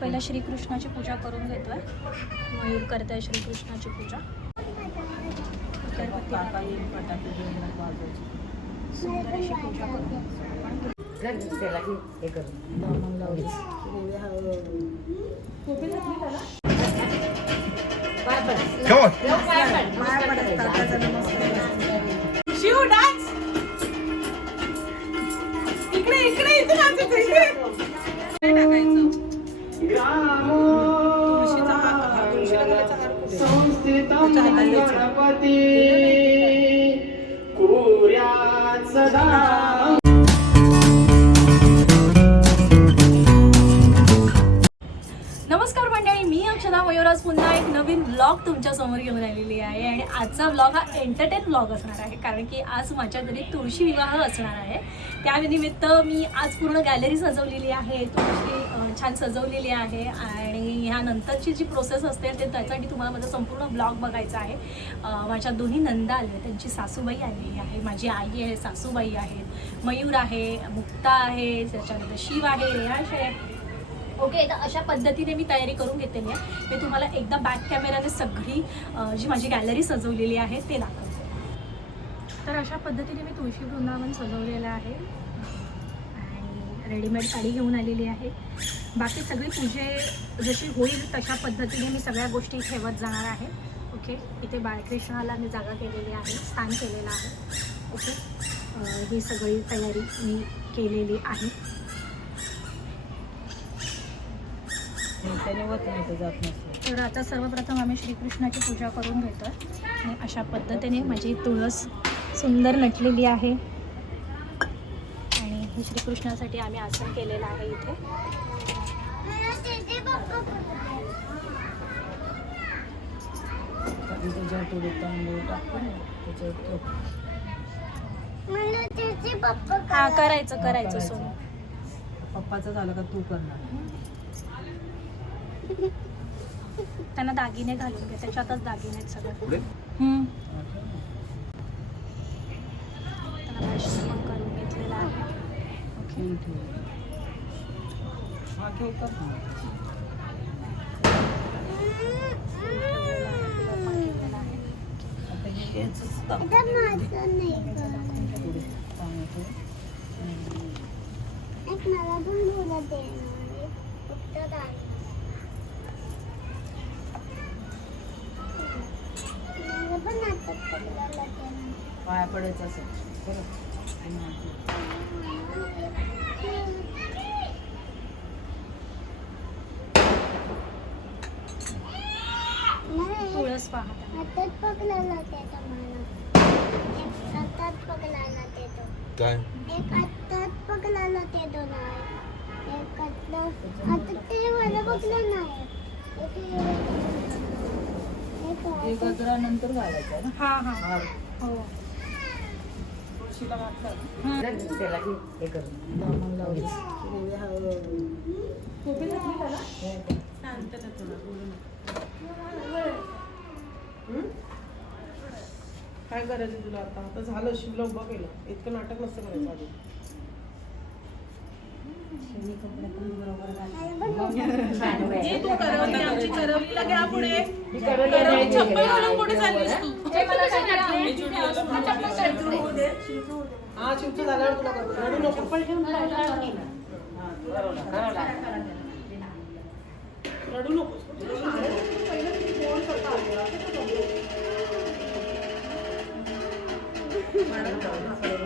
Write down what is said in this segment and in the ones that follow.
पहिला श्रीकृष्णाची पूजा करून घेतोय. मयूर करताय श्रीकृष्णाची पूजा. सुंदर अशी पूजा हे. शिव डान्स. इकडे इकडे इथे नाचायचं इकडे त्याच्या हातात द्यायचा. अक्षदा मयुराज पुन्हा एक नवीन ब्लॉग तुमच्यासमोर घेऊन आलेली आहे. आणि आजचा ब्लॉग हा एंटरटेन ब्लॉग असणार आहे कारण की आज माझ्या घरी तुळशी विवाह असणार आहे. त्यानिमित्त मी आज पूर्ण गॅलरी सजवलेली आहे तुळशी छान सजवलेली आहे. आणि ह्यानंतरची जी प्रोसेस असते ते त्यासाठी तुम्हाला माझा संपूर्ण ब्लॉग बघायचा आहे. माझ्या दोन्ही नंदा आल्या त्यांची सासूबाई आलेली आहे माझी आई आहे सासूबाई आहेत मयूर आहे मुक्ता आहे त्याच्यानंतर शिव आहे रेहाश आहे ओके तर अशा पद्धतीने मी तयारी करून घेतलेली आहे. मी तुम्हाला एकदा बॅक कॅमेराने सगळी जी माझी गॅलरी सजवलेली आहे ते दाखवते. तर अशा पद्धतीने मी तुळशी वृंदावन सजवलेलं आहे. आणि रेडीमेड साडी घेऊन आलेली आहे. बाकी सगळी पूजे जशी होईल तशा पद्धतीने मी सगळ्या गोष्टी ठेवत जाणार आहे. ओके इथे बाळकृष्णाला मी जागा केलेली आहे स्थान केलेलं आहे. ओके ही सगळी तयारी मी केलेली आहे. त्याने होत नाही तर जात नसतं. तर आता सर्वप्रथम आम्ही श्रीकृष्णाची पूजा करून घेतो आणि अशा पद्धतीने माझी तुळस सुंदर नटलेली आहे. आणि हे श्रीकृष्णासाठी आम्ही आसन केलेलं आहे इथे. कधी त्याच्यावर थोडे तांदूळ टाकून त्याच्यावर ठेव. हा करायचं करायचं सोनू. पप्पाचं झालं का तू करणार? त्यांना दागिने घालून घे त्याच्यातच दागिने आहेत सगळे पुढे हम्म. त्यांना भाषण पण करून घेतलेलं आहे ओके हा पण घेतलेलं आहे. हे. पाया पडायचं असं. तुळस पाहता हातात पकडायला मला. एक हातात पकडायला देतो काय? एक हातात पकडायला देतो ना एक हातात आता ते मला पकडलं नाही गजरा नंतर घालायचं ना हा हा हार. हो तुळशीला घातलं त्याला करून दामन लावली. हळूहळू. टोपी घातली त्याला. शांतता थोडं बोलू नका. काय करायचं तुला आता आता झालं शिवला उभा केलं इतकं नाटक नसतं करायचं आधी शिवणी कपडे पण बरोबर घाल. ये तू करवली आमची करवलीला घ्या पुढे. करवली दिली. घालून पुढे चाललीस तू? हे शिवचं झाल्यावर तुला करतो. रडू नको. रडू नको. आता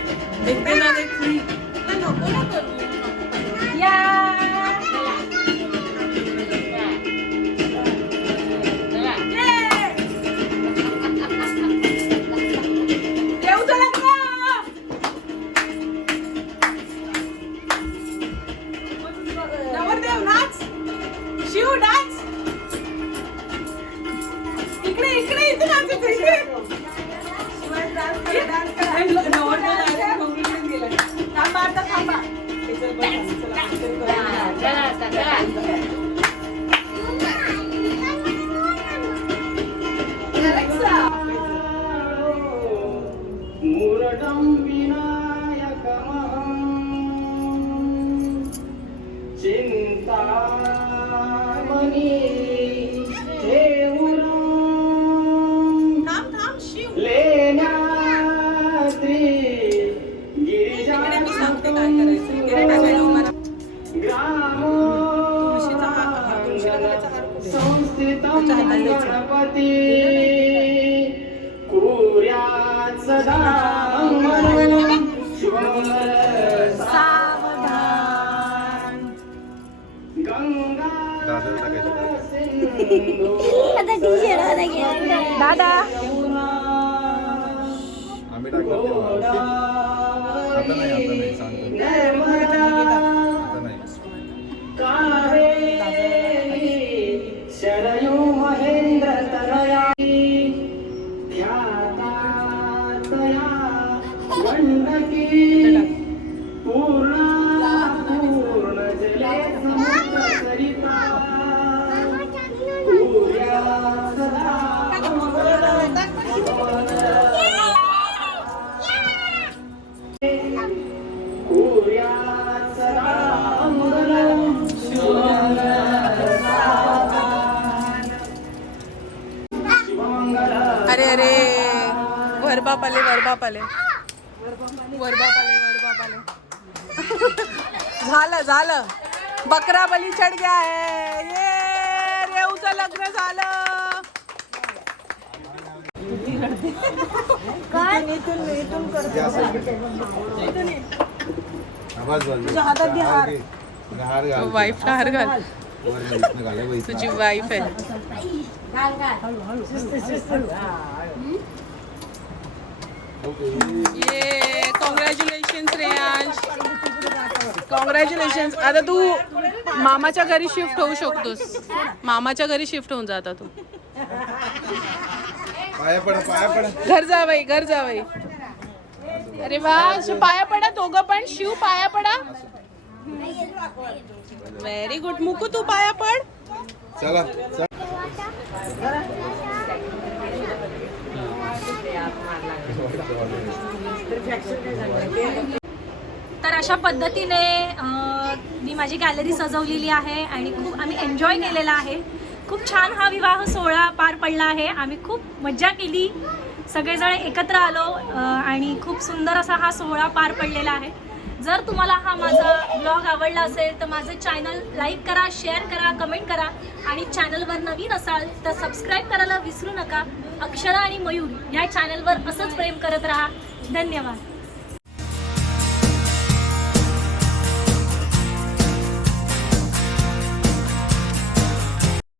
Ik ben aan de knie. करायचं. इकडे टाकायला मला ग्रामो? संस्थितं. गणपती। कुर्यात् सदा দাদা আমি ডাক্তার अरे अरे. वरबाप आले वरबाप आले वरबाप आले वरबाप आले झालं झालं. बकरा बली चढ गया है. ये रेऊचं लग्न झालं. वाईफ हार घाल. तुझी वाईफ आहे. कॉंग्रॅच्युलेशन श्रेयांश कॉंग्रॅच्युलेशन आता तू मामाच्या घरी शिफ्ट होऊ शकतोस. मामाच्या घरी शिफ्ट होऊन जाता तू. पाया पडा पाया पडा. घर घर जावई अरे वा शिव पाया पडा दोघं पण. शिव पाया पडा. व्हेरी गुड मुकू तू पाया पड. चला. तर अशा पद्धतीने मी माझी गॅलरी सजवलेली आहे आणि खूप आम्ही एन्जॉय केलेला आहे. खूप छान हा विवाह सोहळा पार पडला आहे. आम्ही खूप मज्जा केली. सगळेजण एकत्र आलो आणि खूप सुंदर असा हा सोहळा पार पडलेला आहे. जर तुम्हाला हा माझा ब्लॉग आवडला असेल तर माझं चॅनल लाईक करा शेअर करा कमेंट करा. आणि चॅनलवर नवीन असाल तर सबस्क्राईब करायला विसरू नका. अक्षरा आणि मयूर या चॅनलवर असंच प्रेम करत राहा. धन्यवाद.